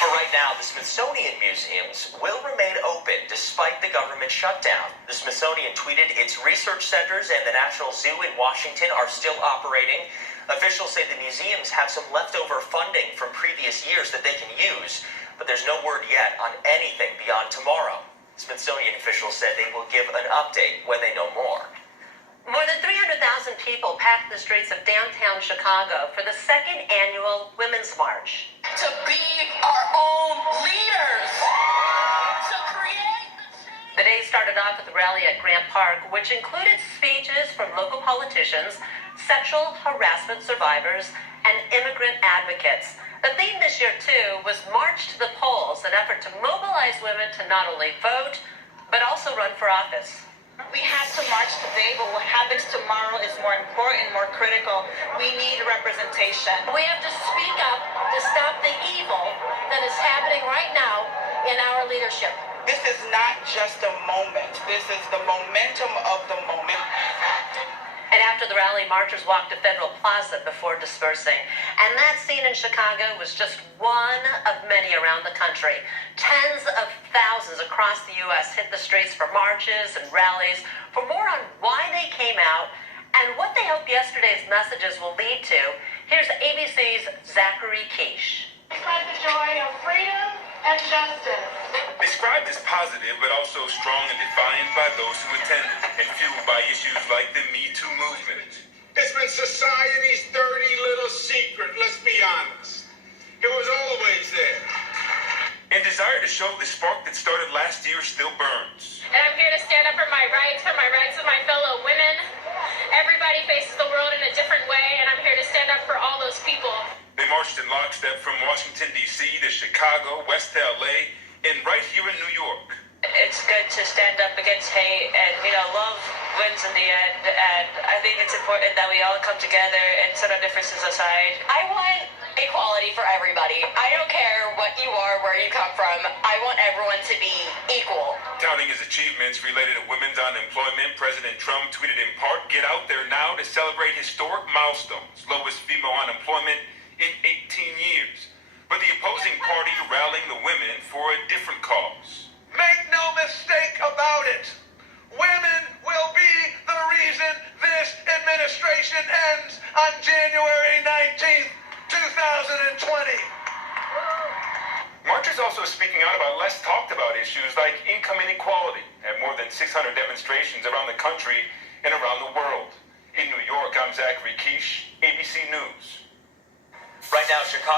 For right now, the Smithsonian museums will remain open despite the government shutdown. The Smithsonian tweeted its research centers and the National Zoo in Washington are still operating. Officials say the museums have some leftover funding from previous years that they can use, but there's no word yet on anything beyond tomorrow. Smithsonian officials said they will give an update when they know more. More than 300,000 people packed the streets of downtown Chicago for the second annual Women's March. To be our own leaders. To create the day started off with the rally at Grant Park, which included speeches from local politicians, sexual harassment survivors, and immigrant advocates. The theme this year, too, was March to the Polls, an effort to mobilize women to not only vote, but also run for office. We have to march today, but what happens tomorrow is more important, more critical. We need representation. We have to speak up to stop the evil that is happening right now in our leadership. This is not just a moment. This is the momentum of the moment. And after the rally, marchers walked to Federal Plaza before dispersing. And that scene in Chicago was just one of many around the country. Tens of thousands across the U.S. hit the streets for marches and rallies. For more on why they came out and what they hope yesterday's messages will lead to, here's ABC's Zachary Quiche. Spread the joy of freedom and justice. Described as positive, but also strong and defiant by those who attended, and fueled by issues like the Me Too movement. It's been society's dirty little secret, let's be honest. It was always there. And desire to show the spark that started last year still burns. And I'm here to stand up for my rights of my fellow women. Everybody faces the world in a different way, and I'm here to stand up for all those people. They marched in lockstep from Washington, D.C. to Chicago, West L.A., and right here in New York. It's good to stand up against hate, and love wins in the end, and I think it's important that we all come together and set our differences aside. I want equality for everybody. I don't care what you are, where you come from. I want everyone to be equal. Touting his achievements related to women's unemployment, President Trump tweeted in part, "Get out there now to celebrate historic milestones, lowest female unemployment in 18 years. But the opposing party rallying the women for a different cause. Make no mistake about it. Women will be the reason this administration ends on January 19th, 2020. Marchers also speaking out about less talked about issues like income inequality at more than 600 demonstrations around the country and around the world. In New York, I'm Zachary Quiche, ABC News. Right now, Chicago